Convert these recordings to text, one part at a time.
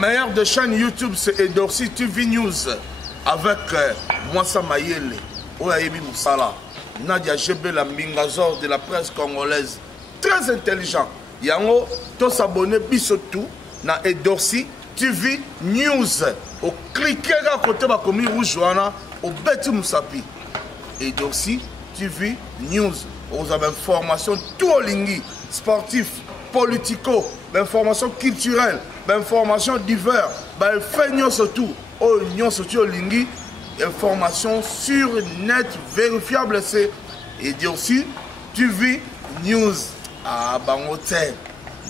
Meilleur de chaîne YouTube, c'est Edorsi TV News avec Mwassa Mayele, Oyayebi Moussala, Nadia Gebe, la Mingazor de la presse congolaise. Très intelligent. Yango, tous s'abonner, bisotou, na Edorsi TV News. Au cliquer à côté de la commune rouge, au Beti Moussapi. Edorsi TV News. Vous avez information tout au lingui, sportif, politico, information culturelle, information diverses, surtout, surtout au lingui, information sur net, vérifiable, c'est Edorsi TV News. Ah, Bangote,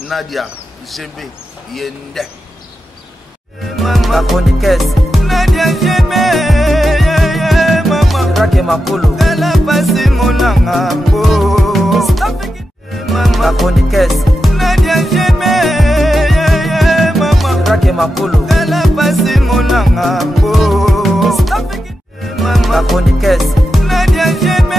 Nadia, GB, Yende. La chroniqueuse Nadia GB, maman. Rake Makolo. Elle a passé mon angambo. La chroniqueuse Nadia GB, maman. Rake Makolo. Elle a passé mon angambo. La chroniqueuse Nadia GB.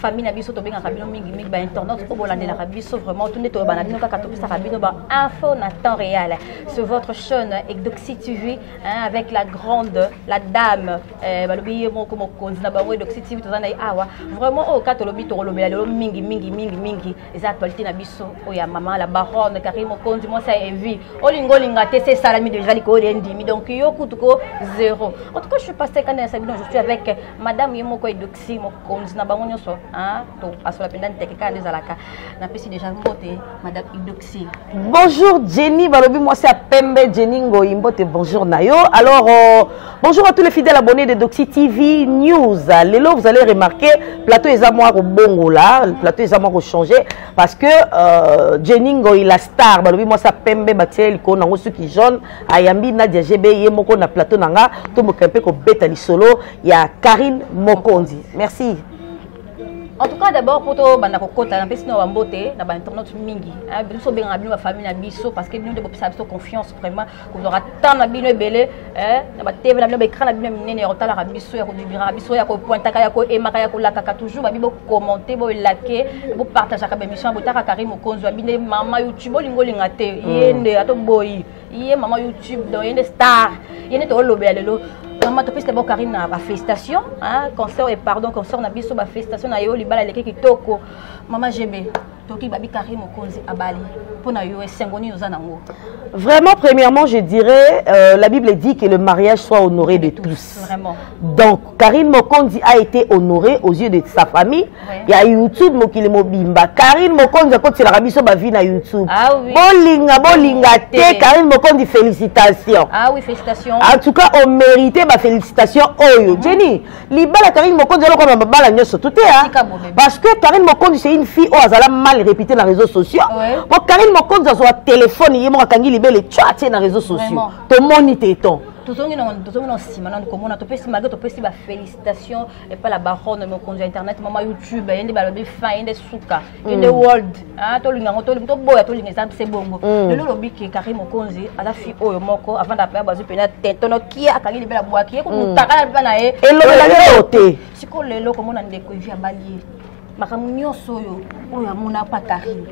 Famille Nabiso to benga kabino mingi mingi ba internet ko bolande la kabiso vraiment tout neto ba nabino ka topisa kabino ba info na temps réel sur votre chaîne Edorsi TV avec la grande la dame balobi mo ko mokonzi na ba Edorsi TV to zana awa vraiment o ka to lobi to lobela lo mingi mingi mingi mingi eza actualité na biso o ya maman la baronne Karim Mokonzi mo sa evi o lingo linga te c'est salami déjà liko ndimi donc yo kutuko zéro. En tout cas je suis passé quand je suis avec madame Yemoko Edorsi Mokonzi na bango nyonso to asola pendant tekeka ndezalaka na pesi déjà mbote madame Edorsi. Bonjour Jenny balobi moi c'est Pembe Jenny Ngoyi mbote bonjour nayo. Alors bonjour à tous les fidèles abonnés d'Edorsi TV News. Lelo vous allez remarquer plateau est à moi au bongo là, le plateau est à moi changer parce que Jenny Ngoyi la star balobi moi c'est Pembe batel ko nango suki jaune ayambi Nadia GB yemoko na plateau nanga to mokempe ko beta lisolo ya Karim Mokonzi. Merci. En tout cas, d'abord, pour toi, on a fait un beauté, on a internet mingi. Biso benga bino famille na biso parce que nous devons avoir confiance vraiment qu'on aura tant na bino belé, na ba TV na bino ba écran na bino minene rotala ra biso ya ko dibira biso ya ko pointaka ya ko emaka ya ko lakaka toujours ba bibo commenter, bo liker, bo partager ka émission bo taka Karim Mokonzi bine mama YouTube lingo linga te yende ato boyi. Yé maman YouTube donc yende star, yende to lobela lelo. Maman topiste d'abord Karim na ba félicitations concert et pardon concert na biso ba félicitations na yo libala leki kitoko maman GB toki babi Karim Mokonzi abali pona yo esengoni uzanango. Vraiment premièrement je dirais la Bible dit que le mariage soit honoré de tous. Vraiment. Donc Karim Mokonzi a été honoré aux yeux de sa famille. Il y a YouTube mokili mobimba Karim Mokonzi ko tira biso ba vie na YouTube. Ah oui. Bolinga te Karim Mokonzi félicitations. Ah oui félicitations. En tout cas on méritait ma félicitation Oyo. Jenny, libala Karim Mokonzi lo ko bala nyoso tout parce que Karim Mokonzi c'est une fille au azala mal répétée dans les réseaux sociaux. Pour Karim Mokonzi a son téléphone yemo kangi libele tchat dans les réseaux sociaux. To monite ton. Tozongi non simana komona to pesi malgré to pesi ba félicitations et pas la baronne Mokonzi internet maman YouTube yende ba lobi fin yende suka yende world to linga to boya to linga c'est bongo le lobi ke Karim Mokonzi ala fi oyo moko avant d'appeler bazu pena tentono ki akangi libela boaki ko mutaka na na e elobela yote siko lelo komona ndeko via bali makamu nyonso oyo amona pa Karim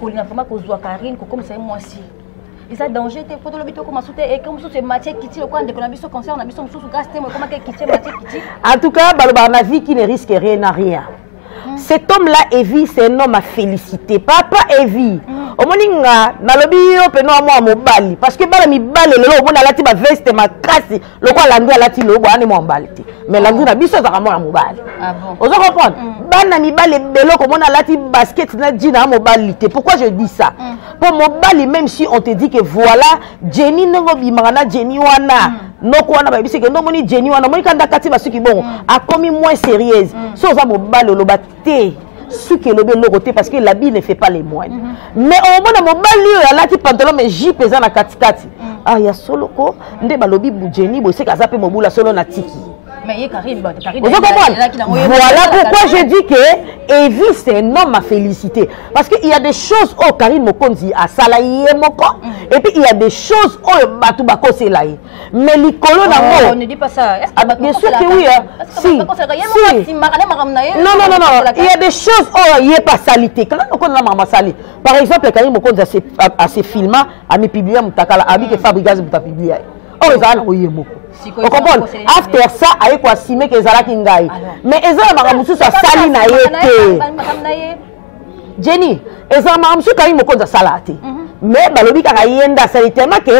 ko linga vraiment ko zwa Karim ko comme ça moi aussi. Et ça danger te photo lobito comme souté et comme c'est matière qui tire quoi de qu'on biso concert on a biso mususu gaster moi comment qui tire matière qui tire. En tout cas baloba na vie qui ne risque rien à rien. Cet homme là Evie c'est un homme à féliciter papa Evie omoninga na lobi yo peno moi mobali parce que bala mi bale lelo mona lati ba veste makasi loko landu alati logo ane mo mbaliti mais landu na biso za mona mobali. Ah bon. Ozo comprendre bana mi bale beloko mona lati basket na dina mobalite. Pourquoi je dis ça? Pour mobali même si on te dit que voilà Jenny ngo bimana Jenny wana noko wana ba bisi que no moni Jenny wana moni kanda kati ba suki bon a commis moins sérieuse so za mobali loba te ce que le côté parce que l'habit ne fait pas les moines. Mais au moment où mon a pantalon mais jupe pesant na kati kati. Ah ya solo ko nde balobi bujeni bo se kaza pe mobula solo na tiki. Mais il y a Karim. Vous comprenez? Voilà pourquoi je dis que Evie, c'est un homme à féliciter. Parce qu'il y a des choses où Karim Mokonzi a salaïe moko. Et puis il y a des choses où Batou Bako c'est là. Mais l'icolo on ne dit pas ça. Bien sûr que oui. Si. Non. Il y a des choses où il n'y a pas salité. Par exemple, Karim Mokonzi a ses films, a mis publié Moutakala, a mis que Fabricaz Mouta publié. Oh, ils ont envoyé beaucoup. Vous comprenez? After ça, il y a quoi simé que Zala Kingai. Mais ils ont Maramoussou sa sali na yete. Jenny, ils ont Maramoussou Karim Mokonzi salate. Mais balobi kaka yenda sali tellement que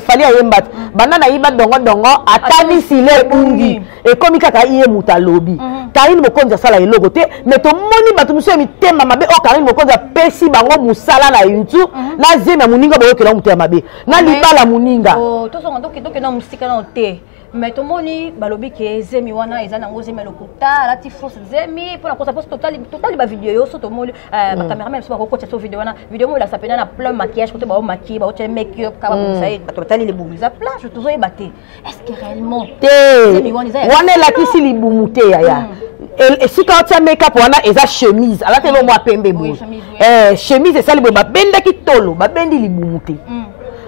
fallait yembat. Banana yibat dongo atani sile bungi. Et comme kaka yemuta lobi. Karim Mokonzi sala elogote, mais to moni batu muso mi tema mabe o Karim Mokonzi pesi bango musala na YouTube. Na zema muninga boyo kela mutema mabe. Na libala muninga. Oh, to so donc na musika na te. Mais tout le monde balobi que zemi wana ezana ngo zemi lokuta la ti force zemi pour la cause total ba vidéo so tout le monde ba cameraman so ba ko so vidéo wana vidéo mo la sapena na plein maquillage côté ba maquiller ba o make up ka ba ça ba total les boules à plage toujours y baté est-ce que réellement zemi wana la kisi li bumuté ya et si quand tu make up wana eza chemise ala te lo mo pembe bo chemise ça li ba benda ki tolo ba bendi li bumuté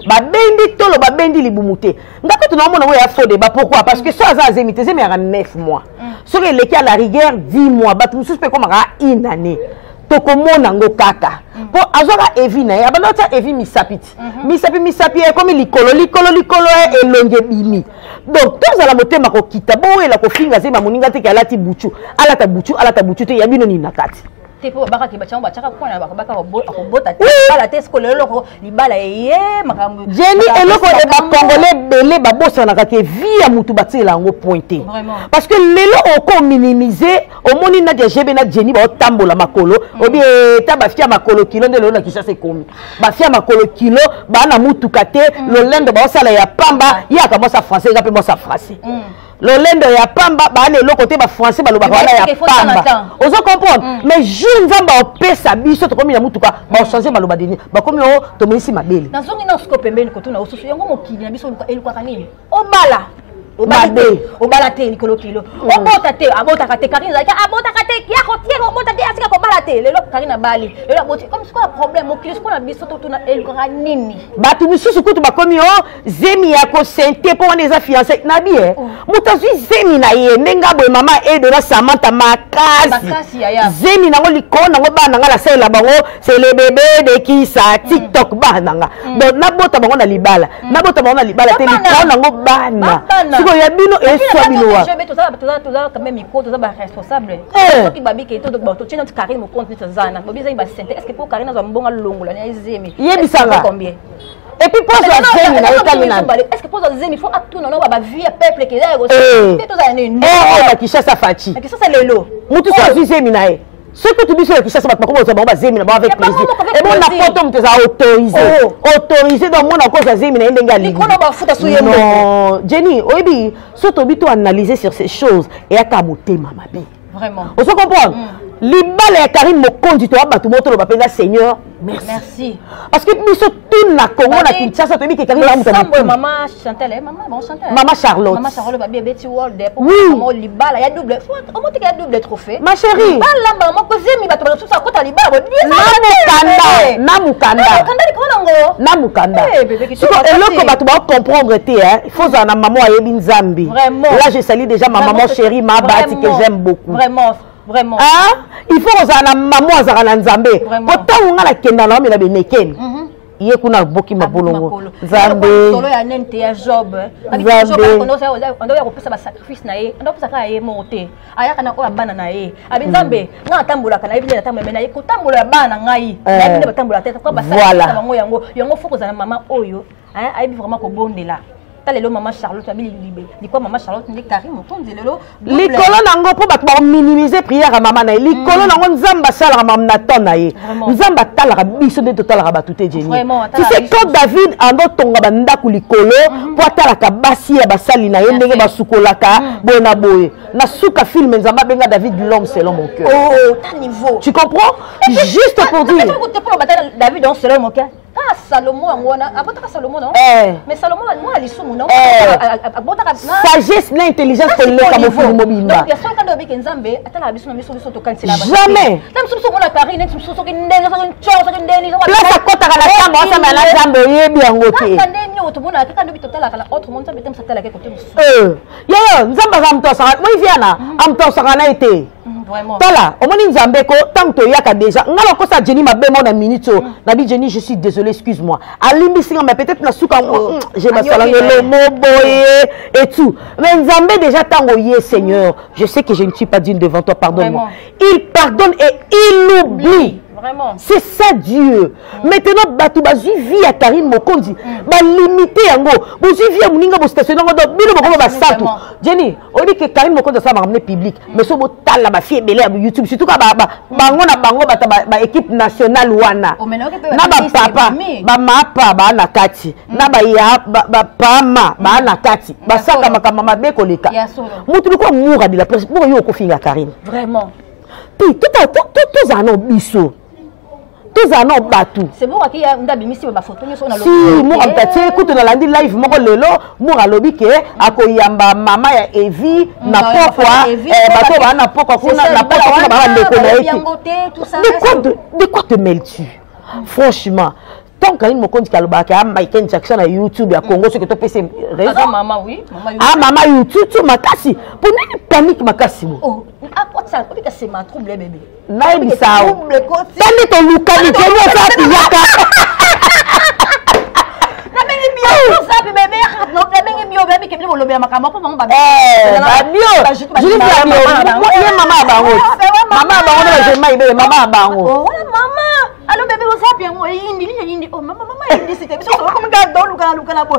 babendi tolo babendi libumuté ngako tunaomona we ya fode ba pourquoi parce que ça za zemité zemi ya 9 mois sur les qui à la rigueur 10 mois ba tout suspect comme une année tokomona ngo kaka po azoka evina ya banota evi misapiti misapi comme likolo e longe bimi donc tous à la motema ko kita bo ela ko finga zema muninga te kalati buchu alata buchu te ya bino ni nakati Tepo bakaki bachanga bachaka kwa na bakabaka akobota te bala te skolo loko libala ye makambo Jenny eloko e ba congolais belé ba bossa na kake vie ya mutu batela ngo pointé parce que lelo oko minimiser au moni na jebe na Jenny ba tambola makolo obi ta ba fia makolo kilo ndelo na kisha se komi ba fia makolo kilo ba na mutu kate lo lendo ba osala ya pamba ya ka mosa français ga pe mosa français le lendo ya pamba ba ne lokote ba français ba lo ba wana ya pamba ozo comprendre mais jour nzamba opesa biso to komi na mutuka ba changer ba lo ba deni ba komi o to monisi mabele na zongi na scope pembeni ko tuna osusu yango mokili na biso eluka kanini obala te likolo kilo obota te abota kate Karine zaki abota kate ya kotier obota te asika ko bala te lelo Karine bali lelo aboti comme c'est quoi problème mokili ce qu'on a biso to tuna eluka kanini batu misusu kutu ba komi o zemi ya ko sente po wana eza fiancé na bien mutazwi zemi na ye nenga boy mama edo na Samantha makasi zemi nango likona nango bana ngala sela bango c'est le bébé de qui ça TikTok bana nga donc na bota bango na libala te likona nango bana ya bino eswa binoa je vais tout ça quand même micro tout ça ba responsable qui babi ke to to tchina Karine Mokonzi tazana bobiza ba sente est-ce que pour Karine za mbonga longola na zemi yebisanga combien et puis pour ça zemi na ekamina est-ce que pour ça zemi faut atuna no ba vie peuple ke ya aussi to za ne ba kishasa fachi kishasa lelo mutu sa zemi na e ce que tu dis sur le Kishasa comment ça va zemi na avec plaisir et bon la photo me t'a autorisé dans mon encore zemi na ndenga li non Jenny oyebi surtout bito analyser sur ces choses et aka motema mabe vraiment on se comprend libala ya Karim Mokonzi to abatu moto lo bapenza Seigneur merci parce que biso tout na Congo na Kinshasa to bi ke Karim la maman Chantal maman Charlotte ba Betty World pour maman libala ya double au moins ya double trophée ma chérie bala maman ko zemi bato ba tout ça kota libala na mukanda eloko bato ba comprendre te hein il faut za na maman ayebi nzambi là je salue déjà ma maman chérie Mabati que j'aime beaucoup vraiment hein il faut za na maman azaka nzambe pourtant on a la kenda na mi na benekeni iye kuna boki mabolongo nzambe solo ya nente ya job nzambe on doit repouser ba sacrifice na ye on doit pousser ka ye monter ayaka na ko bana na ye abi nzambe nga tambola kana ibile na tambola na ye ko tambola ya bana ngai na bine ba tambola tete ko ba sacrifice bango yango faut ko za na mama oyo hein ayebi vraiment ko bondela lelo maman Charlotte abi libé diko maman Charlotte ndi Karim Mokonzi lelo likolo nango po bato ba minimiser prière à maman na likolo nango nzamba sala maman na tona ye nzamba tala biso de total ka batuté Jenny tu sais quand David ando tonga banda ku likolo po atala ka basi ya basali na ye ndenge basukolaka bona boye na suka film nzamba benga David l'homme selon mon cœur oh ta niveau tu comprends juste pour dire David l'homme selon mon cœur Salomon abotaka Salomon non mais Salomon moi alisumu non abotaka sagesse na intelligence koleka mofulu mobimba donc yaso quand obi Nzambe atala biso na biso to kansela jamais tam susu mona Karine susu so kindenge so ncho so kindeni so place kotaka la chambre on sa na Nzambe yebi yango te kandeni otomona kaka ndobi totala kala autre monde Nzambe temsatala ke côté musu yo Nzambe zamtosa moi viana amtosa kana ete Tala, au moins Nzambe ko tant que yaka déjà. Ngalo ko sa Jenny mabe mon minute na bi Jenny je suis désolé excuse-moi. Ali singa mais peut-être na suka j'ai ma salangelo moboye et tout. Mais Nzambe déjà tango yé Seigneur, je sais que je ne suis pas digne devant toi, pardonne-moi. Il pardonne et il oublie. Vraiment. C'est ça Dieu. Maintenant batu bazu vie à Karine Mokondi. Ba limiter yango. Bozu vie à muninga bo stationner ngo bino boko ba satu. Jenny, on dit que Karine Mokondi ça va ramener public. Mais so bo tala ba fie belé à YouTube surtout ka bango na bango ba équipe nationale wana. Na ba papa, ba mapa ba na kati. Na ba ya ba pama ba na kati. Ba saka makama mabe koleka. Mutu ko moura de la presse pour yo ko finga Karine. Vraiment. Puis tout ça non biso. Tous en ont battu. C'est bon qu'il y a une abimisi ma photo ni sur na si moi on t'a écoute na landi live moko lelo moi alobi ke akoyamba mama ya Evi na pokwa bato ba na pokwa kuna na pokwa kuna ba ndeko na eki. De quoi te mêles-tu? Franchement, tant Karine Mokondi kalobaka a Michael Jackson na YouTube ya Congo ce que tu peux c'est raison. Maman oui, maman YouTube tu makasi. Pour ni panique makasi mo. Oh, ah ça peut que c'est ma trouble bébé. Naïbi sao. Tani to lukani ke mo sa piyaka. Na bengi bio sa pe bébé no na bengi bio bébé ke bilo lobe makamba po mama ba. Bio. Je dis bien moi ye mama bango. Mama bango na je mai bébé mama bango. Oh maman. Allô bébé vous savez moi indi oh maman indi c'était biso comme gars luka na bo.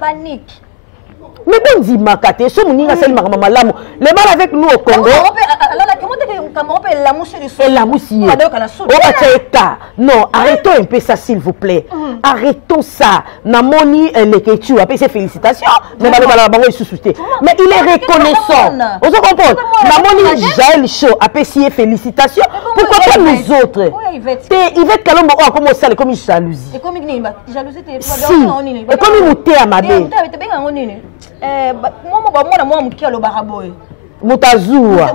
Panique. Mais bon dit makate so muninga sali makama malamu le mal avec nous au Congo non arrêtons un peu ça s'il vous plaît arrêtons ça namoni l'écriture après ces félicitations mais mais il est reconnaissant on se comprend namoni Jaël Show après ces félicitations pourquoi pas nous autres Yvette Kalombo a comme ça comme jalousie et comme jalousie et comme muté à mabe Mutazua.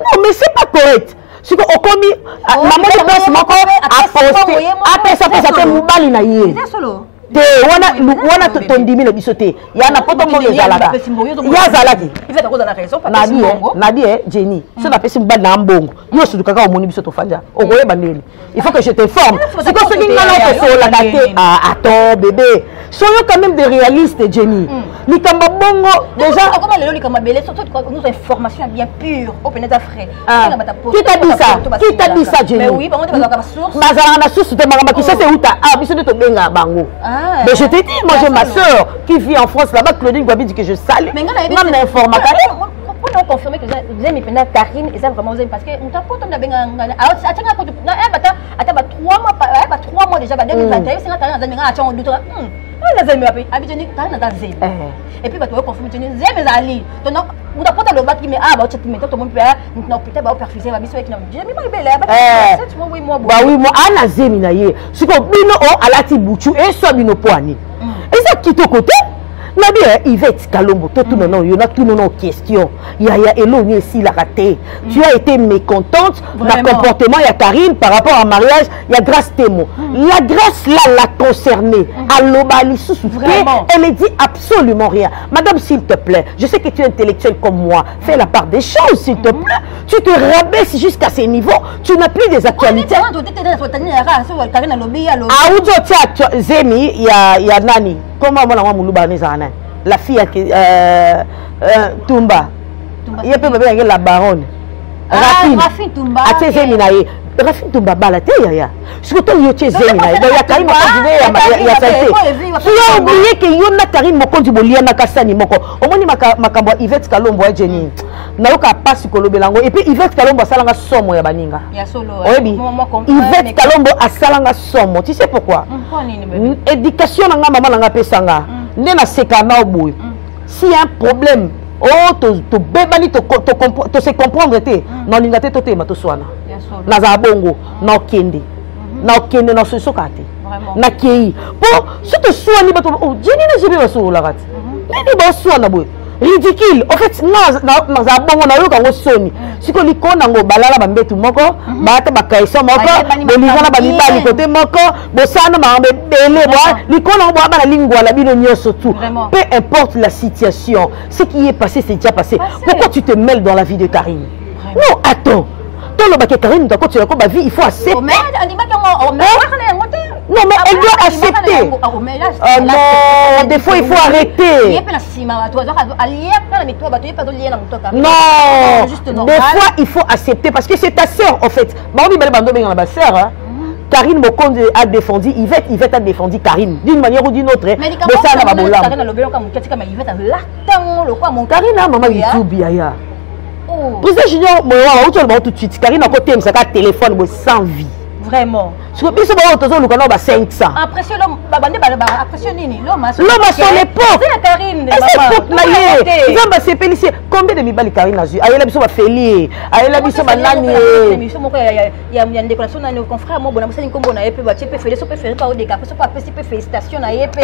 Non, mais c'est pas correct. C'est qu'on commis. Maman de place, moko a posté. Après ça, ça fait moubali na yé. Te wana tondimi na bisote. Ya na poto mo ezalaka. Ya zalaki. Nadi Jenny. So na pesi mbali na mbongo. Yo suduka ka omoni bisoto fanja. Okoyeba ndeni. Il faut que je te forme. C'est comme ce qui ngala ko so la date. Ah attends bébé. Soyons quand même des réalistes Jenny. Likamba bongo déjà comment le likamba belé surtout nous information bien pure au pénétra frais. Qui t'a dit ça? Qui t'a dit ça Jenny? Mais oui, par contre bazaka source. Bazaka na source te makamba qui ça c'est uta. Ah biso to benga bango. Mais je t'ai dit, moi j'ai ma soeur qui vit en France là-bas, Claudine Gwabi dit que je salue. Mais on a informé Karine. Pour nous confirmer que vous aimez Karine et ça vraiment vous aimez parce que on t'a pas de benga. Alors attends attends 3 mois déjà 2021 c'est Karine dans benga attends doute. Les amis après Abidjani Karine dans zé. Et puis bah tu confirmer tu zé mais ali. Donc on t'a pas le bat qui mais ah bah tu te mets tout le monde peut maintenant peut-être va perfuser va biso avec nous. J'ai mis ma belle bah oui moi ana zé minaye. Ce que bino o alati buchu et so bino poani. Et ça qui te côté Nabi Yvette Kalombo, tout non il y a tout non question. Il y a éloigné ici la raté. Tu as été mécontente d'un comportement il y a Karine par rapport à mariage, il y a grâce témoin. La grâce là l'a concernée. À l'obali sous elle ne dit absolument rien. Madame s'il te plaît, je sais que tu es intellectuelle comme moi. Fais la part des choses s'il te plaît. Tu te rabaisses jusqu'à ces niveaux. Tu n'as plus des actualités. Ah où tu Zemi il y a Nani. Comment on la fille Tumba. Il y a peut-être la baronne. Rafine Tumba. Rafine Tumba balate ya. Surtout yo Zemina. Il y a Karine Mokondi ya saité. Tu as oublié que yo na Karine Mokondi bolia na kasani moko. Omoni makambo Yvette Kalombo ya Jenny. Na yoka passe kolobelango et puis Yvette Kalombo asalanga somo ya baninga. Ya solo. Oyebi. Yvette Kalombo asalanga somo. Tu sais pourquoi? Éducation na maman na nga pesanga. Ndena seka na oboy. S'il y a un problème, oh to bebani to se comprendre te. Non lingate to te ma to swana. Na za bongo, na okende. Na okende na so sokate. na kei po surtout soigner bato oh Jenny na jebe baso la rat nini ba soigner boy ridicule en fait na za bongo na yo kango soni siko likona ngo balala ba mbetu moko bata bakaisa moko bolingana ba mibali côté moko bosana ma bele boy likona ngo ba na lingwa la bino nyoso tout peu importe la situation ce qui est passé c'est déjà passé pourquoi tu te mêles dans la vie de Karine non attends toi le baké Karine doit continuer comme vie il faut accepter non mais elle doit accepter non des fois il faut arrêter non des fois il faut accepter parce que c'est ta sœur en fait Karine Mokonde a défendu Yvette a défendu Karine d'une manière ou d'une autre Karine a maman YouTube yaya président Junior moi tout de suite Karine a côté ça téléphone sans vie vraiment. Ce que c'est bon, tu as 500. Impression l'homme, l'homme à son époque. C'est la Karine. Combien de mibali Karine a eu? Aïe la biso va félier. Aïe la biso va nani. Il y a une déclaration dans nos confrères. Moi, bon, c'est comme on a épée, tu peux faire, ça peut faire pas au dégât, ça peut faire félicitations à épée.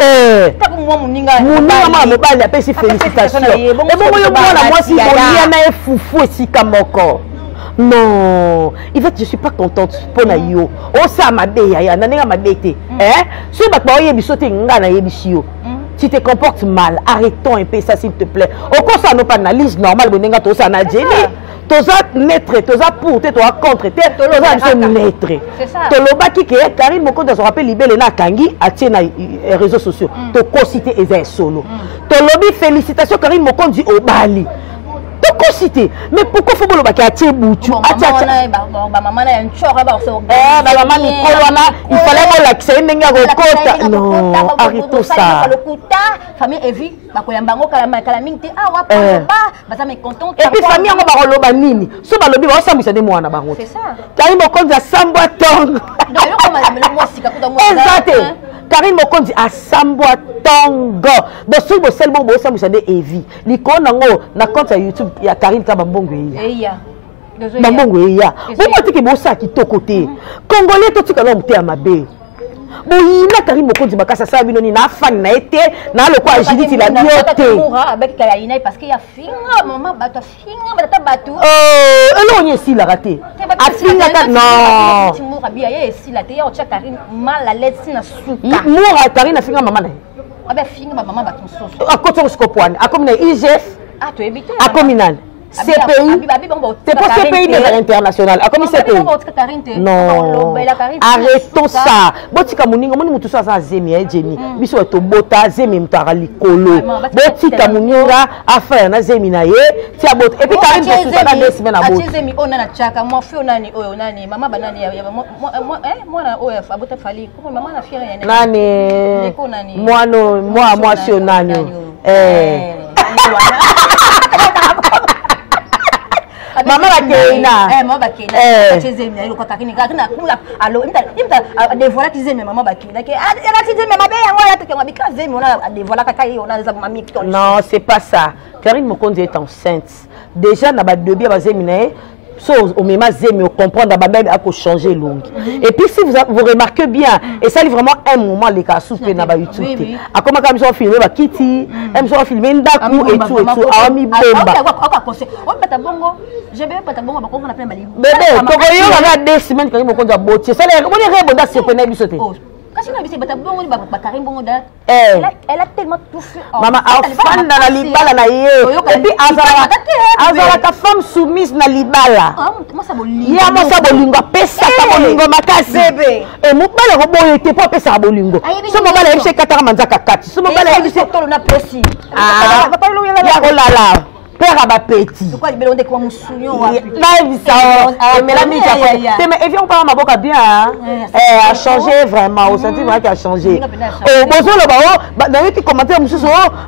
T'as comme moi mon ninga. Mon ninga mobile a fait félicitations. Et bon, moi si mon lien est foufou et si kamoko. Non, Yvette, je suis pas contente pour Nayo. Oh ça m'a dit, nanenga m'a dit, si tu te comportes mal, arrêtons un peu ça s'il te plaît. Au cours ça n'a pas analyse normale, bonenga to ça na jeli. Toza maître, toza pour, toza contre, toza maître. C'est ça. Toloba qui est Karine Mokonde se rappelle libéré na kangi a tient les réseaux sociaux. To cosité et solo. Tolobi félicitations Karine Mokonde au Bali. Cité. Mais pourquoi faut que tu aies boutu? Maman a une chore il fallait que l'accès non, arrêtons ça. Famille Evi, et puis famille on nini. So balobi ba osambisa de mwana bango. C'est ça. Karine Mokonde sambwa tong. Exactement. Karine Mokonde a sambwa tongo. Donc si vous sel bon osambisa de Evi. Likona ngo na compte ya YouTube ya Karine Kabambongo ya. Bambongo ya. Pourquoi tu que bossa qui to côté? Congolais to tu kana muté mabe. Boyina Karine Mokonde makasa sa bino ni na fan na été na le quoi agilité la bioté. Avec Kayina parce qu'il y a finga maman bato finga bata batu. Elle on y ici la raté. A finga non. Tu mourras bien ici la té on tcha Karine mal à l'aise na souka. Mourra Karine finga maman na. Ah ben finga maman batu soso. A côté on se comprend. A comme na IGF. Ah tu éviter. A communal. CPI, c'est pas CPI de international. A comme CPI. Non. Arrêtons ça. Botika muninga moni mutu sa zemi Jenny. Biso to bota zemi mutara likolo. Botika muninga affaire na zemi na ye. Ti abot. Et puis Karine de tout ça 2 semaines à bot. Zemi ona na chaka moi fio nani oyo nani mama banani moi na oyo abota fali. Comment maman na fière ya nani. Moi sio nani. Maman Bakena. Maman Bakena. Tu sais, mais le quand Karine Karine kula allo imta des voilà qui zeme maman Bakena. Elle a dit mais mabe yango ya te ngabika zeme on a des voilà kaka on a des mami qui. Non, c'est pas ça. Karine Mokonde est enceinte. Déjà na ba de bien ba zeme na au même zeme comprendre ba même à changer longue. Et puis si vous remarquez bien et ça c'est vraiment un moment les cas soupe na ba YouTube. A comment comme ça filmer ba Kitty, aime ça filmer ndaku et tout a mi bomba. Je vais pas bon ba ko na plein bali. Bébé, to ko yo na 2 semaines Karine Mokonde a botti. Ça les on rebonda se pena bisoté. Quand on a vu ces batabongo ni ba Karine Bongo da. Elle a tellement tout fait. Maman afan na libala na ye. Et puis azala ka femme soumise na libala. Moi ça bolingo. Ya moi ça bolingo pesa ka bolingo makasi bébé. Et mobala ko boye te po pesa bolingo. So mobala yebise katara manzaka kati. So mobala yebise tolo na pesi. Ah, papa lo ya ko lala. Père à petit. Pourquoi il belonde comme souillon wa. Là ça. Mais la mise à mais et on parle ma boca bien a changé vraiment au sentiment qu'il a changé. Oh bonjour le bao dans les commentaires monsieur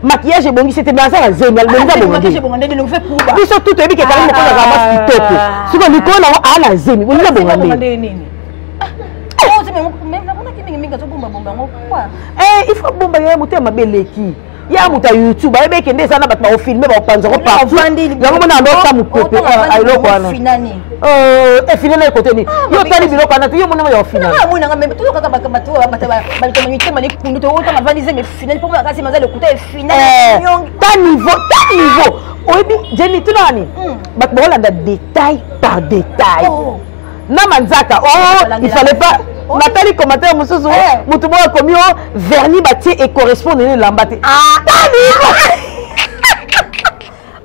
maquillage bon c'était bien ça zémi elle me maquillage bon ndé le fait pour ba. Puis surtout tu es que Karine Mokonde a ramassé kitoko. Si on lui connaît à la zémi on le bon ndé. Oh c'est même na bona ki mingi mingi zo bomba bomba quoi. Il faut bomba ya muté mabeleki. ya muta YouTube ayebe kende sana bat ba filmer ba panza ko partout yango mona ndo sa mupepe ayiloko wana e finana côté ni yo tali biloko wana yo mona ya finana ah mona nga même tout kaka ba tu ba communauté mani kundu to autant mavaniser mais finale pour moi kasi maza le côté finale ta niveau oyebi Jenny tunani bat ba holanda détail par détail na manzaka il fallait pas Nathalie commentaire mususu mutu mo komi vernis batie et correspond ne lambate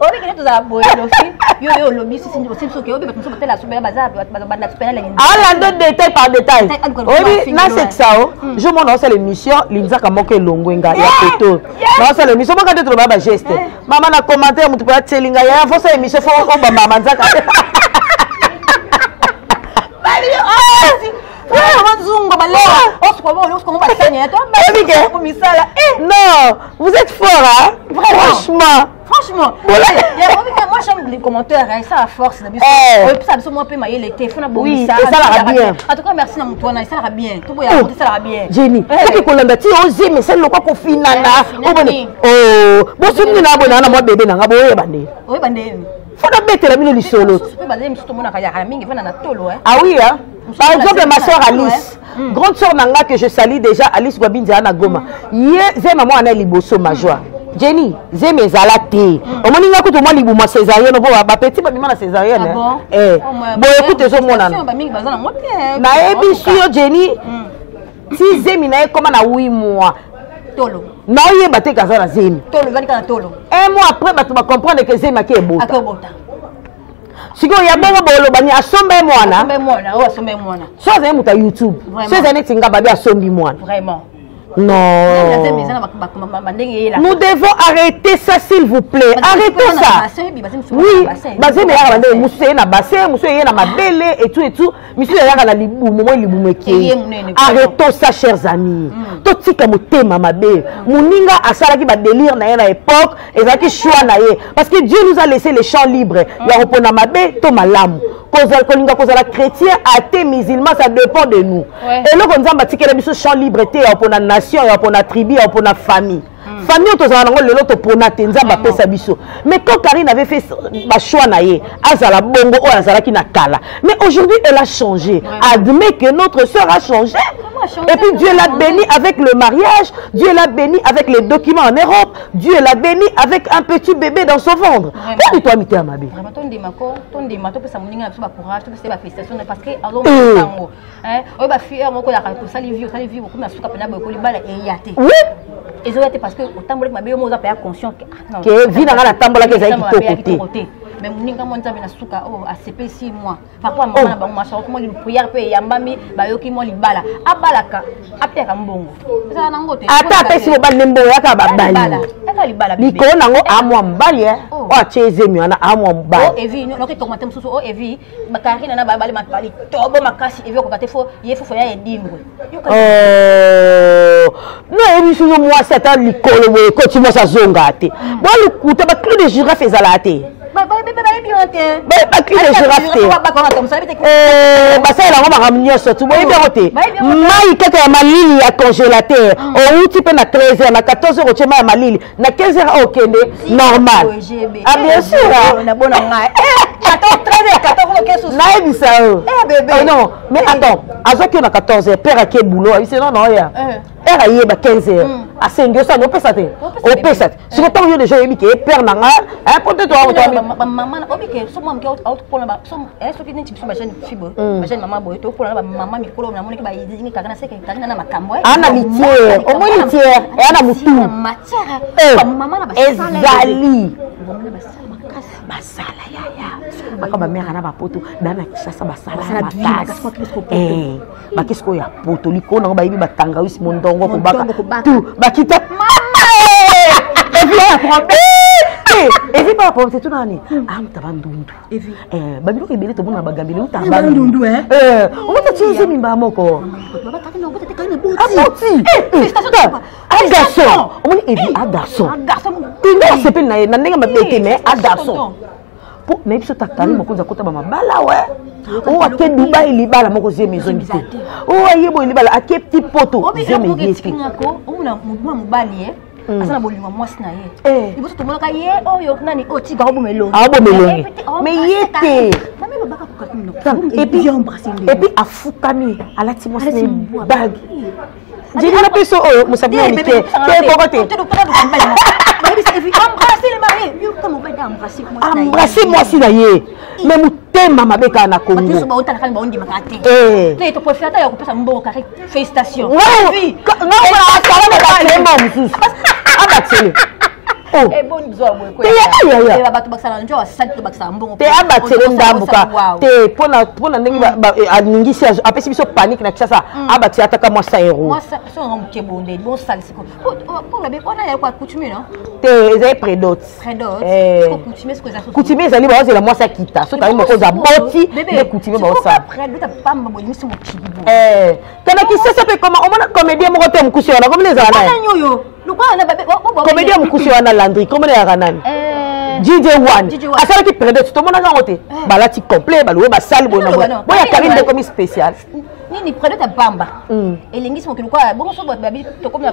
obi kile tuza boye lofi yo lobi sisi ndio sisi ke obi batumso batela subela baza bana subela la ala ndo détail par détail obi na sexao je mona ça l'émission linzaka moko elongwenga ya photo na ça l'émission moko de troba ba geste mama na commentaire mutu pa tselinga ya faut ça émission faut ba mama nzaka non, vous êtes fort, hein? Franchement. Moi j'aime les commentaires, ça a force. Oui, ça va bien. En tout cas, merci à toi, ça va bien. Ça va bien. Jenny, tu Colomba, tu oses, mais c'est le quoi qu'on finit. Oh, bon, c'est une abonnée à moi bébé, n'a pas oui, bandé. Faut la mettre la mine du solo. Ah oui, hein? Par exemple, ma soeur Alice, grande soeur Nanga que je salue déjà, Alice Wabinzi Anagoma. Hier, j'ai maman Anna Liboso, ma joie. Jenny, j'ai mes alatés. Au moins, il y a tout le monde césarienne. Ma petite maman la césarienne. Bon, écoutez, je m'en ai. Na émission, Jenny, si j'ai mis comment na 8 mois. Tolo. Na yé baté kazana zemi. Tolo, vani kana tolo. Un mois après, tu vas comprendre que zemi qui est beau. Si vous avez un bon bani asombe mwana. Asombe mwana. So za muta YouTube. So za neti ngaba bi asombi mwana. Vraiment. Non. Nous devons arrêter ça s'il vous plaît. Arrêtez ça. Oui. Basé mais ya bande musu na basé, musu na mabele et tout. Musu ya na libu, momo libu meki. Arrêtons ça chers amis. Tout tika motema mabe. Muninga asala ki ba délire na na époque, ezaki choix na ye parce que Dieu nous a laissé les champs libres. Ya repona mabe to malamu. Kozala chrétien, athée, musulman, ça dépend de nous. Et là, on a dit que champ libre, pour la nation, pour la tribu, pour la famille. Famille, on a dit que pour la nation, mais quand Karine avait fait son choix, Azala Bongo, Azala Kinakala. Mais aujourd'hui, elle a changé. Admet que notre soeur a changé. Et puis Dieu l'a béni avec le mariage, Dieu l'a béni avec les documents en Europe, Dieu l'a béni avec un petit bébé dans son ventre. Pourquoi toi, Mité Amabé? Oui. Et c'est parce que autant que ma bio a conscient que vie dans la tambola que ça qui côté. Mais mon ninga mon tabe na suka oh a CP 6 mois. Papa maman na ba ma so ko mo li prière pe ya mbami ba yo ki mo li bala. Abalaka apeka mbongo. Ça na ngote. Ata pesi mo ba nembo ya ka ba bali. Eka li bala. Liko nango amwa mbali o acheze mi ana amwa mbali. Oh evi no ke tomate msusu oh evi makarina na ba bali matbali. Tobo makasi evi ko kate fo ye fo ya edingwe. Non evi suzo moi c'est un licolo ko ti mo sa zonga te. Bo lu kuta ba clou de girafe ezalate. Bah qui les girafes bah ça il a vraiment ramené surtout bon il est mai que ya malili ya congélateur au type na 13h na 14h au chema ya malili na 15h au kende normal ah bien sûr na bona nga 14 13h 14h na ebi ça bébé non mais attends azoki na 14h père a ke boulot c'est non ya era yeba 15h à 5h ça no pesa te o pesa si autant yo déjà yebi ke père na nga hein peut-être maman obike so mo mke out pour ba so so ki nti ma chaîne fibo ma chaîne maman boy to pour ba maman mikolo na moniki ba yini kagana seke kagana na makambo ana litière au moins litière et ana mutu matière maman na ba ezali basala ya akaba mère na ba poto dana kisasa basala bakisko ya poto liko na ba yibi batanga wisi mondongo ko baka tout bakita et puis après et puis par rapport c'est tout nani am tabandundu babilo kebele to bona bagambile utabandundu on va te mimba moko un garçon on dit un garçon tu c'est pas na ndenge mabete mais un garçon pour na biso takali moko za kota ba mabala o ake Dubai libala moko ze maison bité o ayebo libala ake petit poto ze médiété o na mubali asa na bolingo mwasi na ye liboso tomonaka ye oyo nani oyo tika obomelongi mais ye te mami lobaka kokatino et puis afukami alati mwasi na bag Jenny na peso oyo musabina ni ke pokote embrasser mwasi na ye mais mutema mabeka na Congo félicitations te abatele ndambuka te mpona ndenge aningisi apesi biso panique na Kinshasa abateli ataka mwa 100 euros te ezali prédote coutumier ezali baozela mwasi akita soki ali moko oza boti nde coutumier baosala kana Kisasa mpe koma omona comédien moko te mokusi wana komina ezala naye comédien mokusi wana Landry komona yaka nani DJ1 asalaki prédote tomona kango te balati complet baloué basali boya Karine nde komi spécial nini prédote bamba elingisi mokili kwa bongo so babi tokomi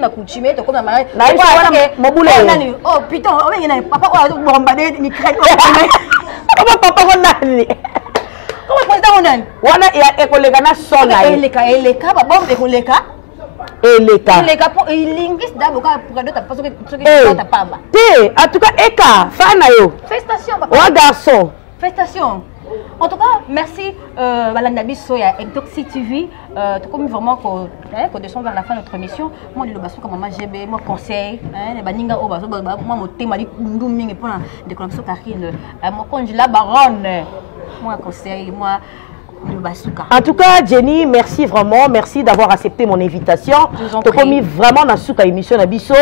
na coutumier tokomi na mariage na iso wana mobule nani oh putain obengi na papa o bomba de ni crête koma papa nani koma président nani wana ekoleka na sona eleka babombe ekoleka eleka po elingisi daboka prédote parce que ta pamba te en tout cas eka fana yo félicitations wa garçon félicitations. En tout cas, merci Balandabi Soya Intoxi TV. Comme vraiment qu'on descend vers la fin de notre émission, moi je le basse comme maman GB, moi conseil, les baninga au basso, moi mon thème dit nduming pour la décoration Karine, moi quand je la baronne, moi conseil, moi. En tout cas, Jenny, merci vraiment, merci d'avoir accepté mon invitation. Tu as commis vraiment dans cette émission na biso,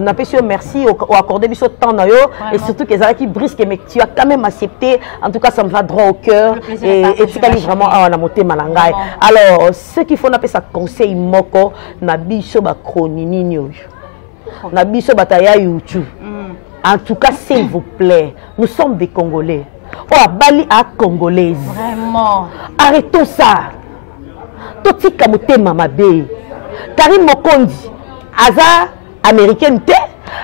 na pesio merci au accordé biso temps na yo et surtout que ça qui brisque mais tu as quand même accepté. En tout cas, ça me va droit au cœur et tu as vraiment à la montée malangai. Alors, ce qu'il faut n'appeler ça conseil moko na biso ba kronini nyo. Na biso bataya YouTube. En tout cas, s'il vous plaît, nous sommes des Congolais. Oh, Bali à Congolaise. Vraiment. Arrêtons ça. Totika mutema mabe. Karine Mokondi. Aza américaine te.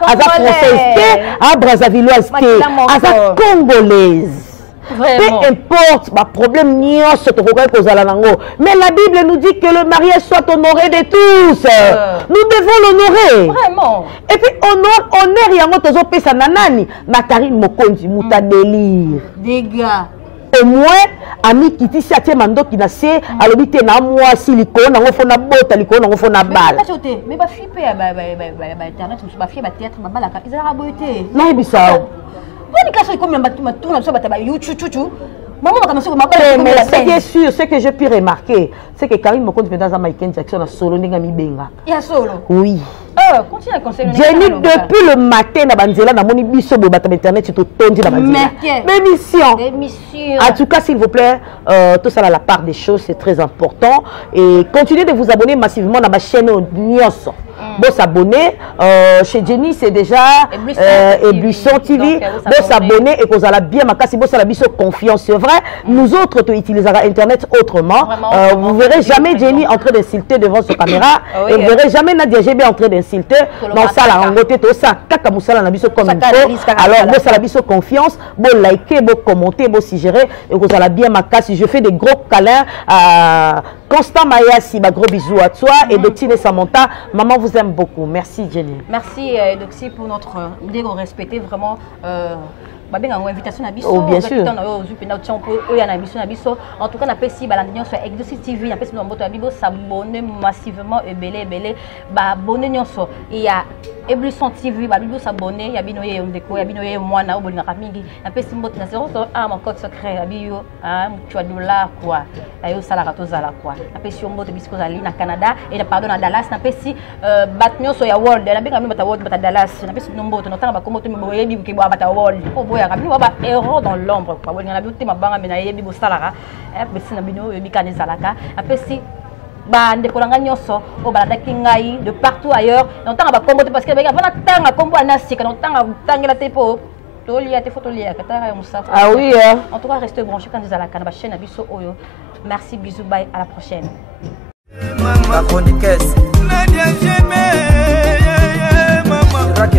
Aza française te. A Brazzavilloise te. Aza congolaise. Vraiment. Peu importe, ma problème n'y a ce mais la Bible nous dit que le mariage soit honoré de tous. Nous devons l'honorer. Vraiment. Et puis honneur yango tozo pesa nanani na Karine Mokondi muta délire. Dégâts. Au moins ami kiti si atie mandoki na se alobite na moi si liko na ngofo na bota liko na ngofo na bala. Mais ba fille pe ba internet ba fille ba théâtre ba bala ka izala boité. Na ebisa. Mais ce qui est sûr, ce que j'ai pu remarquer, c'est que Karine Mokondi fait dans un Michael Jackson a solo n'enga mi benga. Il y a solo. Oui. Continue à conseiller. Jenny depuis le matin na banzela na moni biso bo bata internet to tondi na banzela. Émission. En tout cas, s'il vous plaît, tout ça à la part des choses, c'est très important et continuez de vous abonner massivement à ma chaîne Nyos. Bon s'abonner chez Jenny c'est déjà Ébluisson TV. Bon s'abonner et qu'on a bien makasi bon ça la biso confiance c'est vrai. Nous autres tu utiliserons internet autrement. Vous verrez jamais Jenny en train d'insulter devant sa caméra et vous verrez jamais Nadia GB en train d'insulter. Non ça la rengoté tout ça kaka musala na biso comme il faut. Alors bon ça la biso confiance. Bon liker, bon commenter, bon suggérer et qu'on a bien makasi. Je fais des gros câlins à Constant Mayasi, ma gros bisous à toi et Doctine Samantha. Maman vous aime beaucoup. Merci Jenny. Merci Doxy pour notre idée de respecter vraiment invitation à biso. Oh, bien sûr. En tout cas, on appelle si Balandignon sur Exocy TV, on appelle si nous s'abonner massivement et belé abonner nyonso. Il y a Ébluisson TV, Bibo s'abonner, il y a binoye ndeko, il y a binoye mwana obolinga kamingi. On appelle si mbote na 0 mon code secret abio tu as $, quoi. Ayo sala katozala quoi. On appelle si mbote bisko zali na Canada et pardon na Dallas, on appelle si batnyo so ya world, la benga bata world bata Dallas, on appelle si mbote no tanga ba komoto mi boye bi ko bata world. Ya rabbi baba erreur dans l'ombre quoi wona biuti mabanga mena yebi bo salara pesi na bino yebi kanezalaka apesi ba ndeko langa nyoso o baladaki ngai de partout ailleurs notanga ba kombo parce que ba vana tanga kombo anasika notanga tangela te po tolia te fotolia katara musa. Ah oui en tout cas restez branchés quand ezalaka na ba chaîne biso oyo. Merci, bisous, bye, à la prochaine. Nadia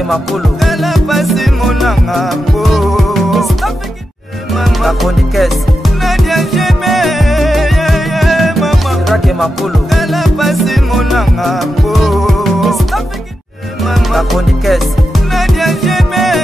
makulu la pasi monanga ngo mama konikes Nadia Jeme mama Rake makulu la pasi monanga ngo mama konikes Nadia Jeme